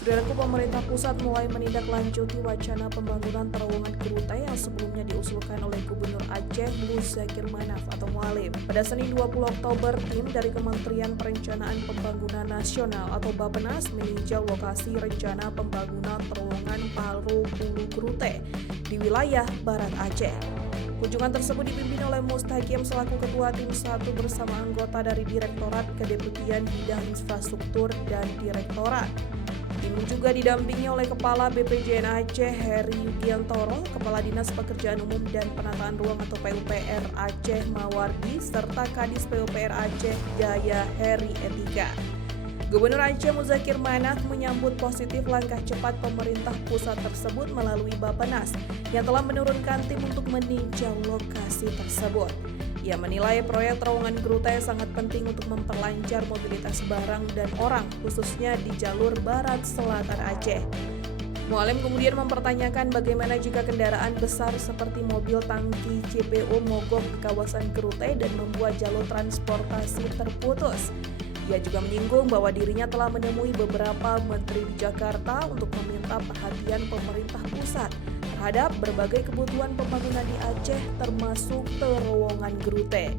Saudaraku, pemerintah pusat mulai menindaklanjuti wacana pembangunan terowongan Kerute yang sebelumnya diusulkan oleh Gubernur Aceh Muzakir Manaf atau Mualim. Pada Senin 20 Oktober, tim dari Kementerian Perencanaan Pembangunan Nasional atau Bappenas meninjau lokasi rencana pembangunan terowongan Palu Hulu Kerute di wilayah Barat Aceh. Kunjungan tersebut dipimpin oleh Mustakim selaku Ketua Tim 1 bersama anggota dari Direktorat Kedeputian Bidang Infrastruktur dan Direktorat. Tim juga didampingi oleh Kepala BPJN Aceh Heri Yugiantoro, Kepala Dinas Pekerjaan Umum dan Penataan Ruang atau PUPR Aceh Mawardi, serta Kadis PUPR Aceh Jaya Heri Etika. Gubernur Aceh Muzakir Manaf menyambut positif langkah cepat pemerintah pusat tersebut melalui Bappenas yang telah menurunkan tim untuk meninjau lokasi tersebut. Ia menilai proyek terowongan Kerute sangat penting untuk memperlancar mobilitas barang dan orang, khususnya di jalur barat selatan Aceh. Mualim kemudian mempertanyakan bagaimana jika kendaraan besar seperti mobil tangki JPO mogok ke kawasan Kerute dan membuat jalur transportasi terputus. Ia juga menyinggung bahwa dirinya telah menemui beberapa menteri di Jakarta untuk meminta perhatian pemerintah pusat terhadap berbagai kebutuhan pembangunan di Aceh termasuk terowongan Kerute.